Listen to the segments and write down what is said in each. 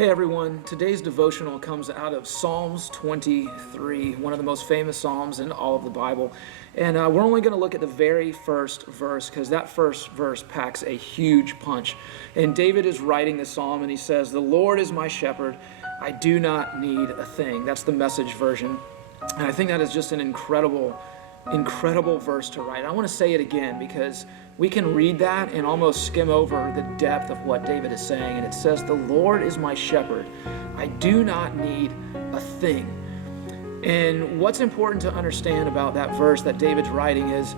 Hey everyone, today's devotional comes out of Psalms 23, one of the most famous Psalms in all of the Bible. And we're only going to look at the very first verse because that first verse packs a huge punch. And David is writing the Psalm and he says, "The Lord is my shepherd, I do not need a thing." That's the Message version. And I think that is just an incredible verse to write. I want to say it again because we can read that and almost skim over the depth of what David is saying. And it says, "The Lord is my shepherd. I do not need a thing." And what's important to understand about that verse that David's writing is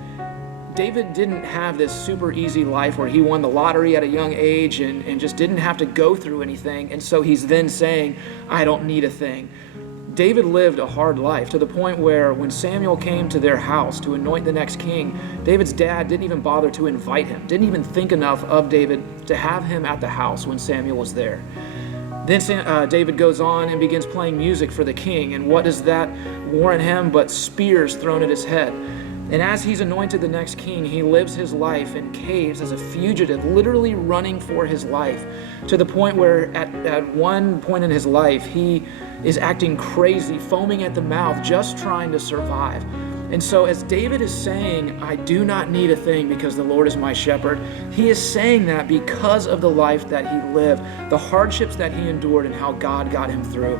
David didn't have this super easy life where he won the lottery at a young age and just didn't have to go through anything. And so he's then saying, "I don't need a thing." David lived a hard life to the point where when Samuel came to their house to anoint the next king, David's dad didn't even bother to invite him, didn't even think enough of David to have him at the house when Samuel was there. Then David goes on and begins playing music for the king, and what does that warrant him but spears thrown at his head? And as he's anointed the next king, he lives his life in caves as a fugitive, literally running for his life, to the point where at one point in his life, he is acting crazy, foaming at the mouth, just trying to survive. And so as David is saying, "I do not need a thing because the Lord is my shepherd," he is saying that because of the life that he lived, the hardships that he endured, and how God got him through.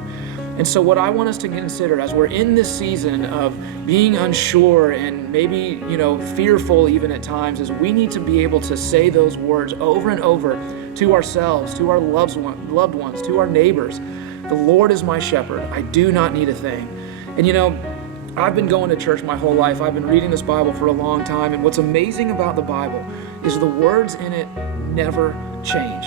And so what I want us to consider as we're in this season of being unsure and maybe, fearful even at times, is we need to be able to say those words over and over to ourselves, to our loved ones, to our neighbors. "The Lord is my shepherd. I do not need a thing." And I've been going to church my whole life. I've been reading this Bible for a long time. And what's amazing about the Bible is the words in it never change.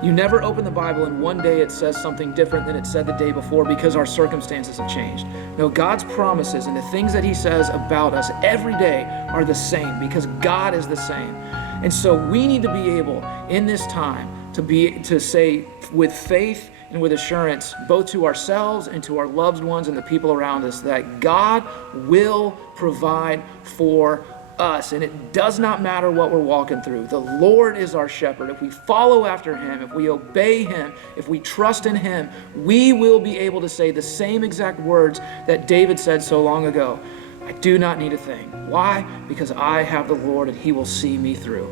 You never open the Bible and one day it says something different than it said the day before because our circumstances have changed. No, God's promises and the things that he says about us every day are the same because God is the same. And so we need to be able in this time to say with faith and with assurance, both to ourselves and to our loved ones and the people around us, that God will provide for us. And it does not matter what we're walking through. The Lord is our shepherd. If we follow after him, if we obey him, if we trust in him, we will be able to say the same exact words that David said so long ago. "I do not need a thing." Why? Because I have the Lord and he will see me through.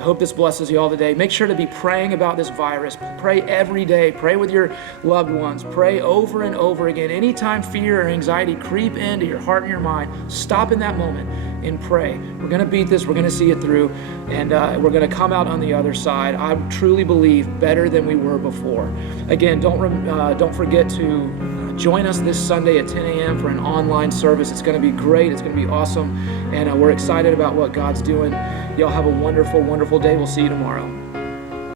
I hope this blesses you all today. Make sure to be praying about this virus. Pray every day. Pray with your loved ones. Pray over and over again. Anytime fear or anxiety creep into your heart and your mind, stop in that moment and pray. We're going to beat this. We're going to see it through, and we're going to come out on the other side. I truly believe better than we were before. Again, don't forget to join us this Sunday at 10 a.m. for an online service. It's going to be great. It's going to be awesome. And we're excited about what God's doing. Y'all have a wonderful, wonderful day. We'll see you tomorrow.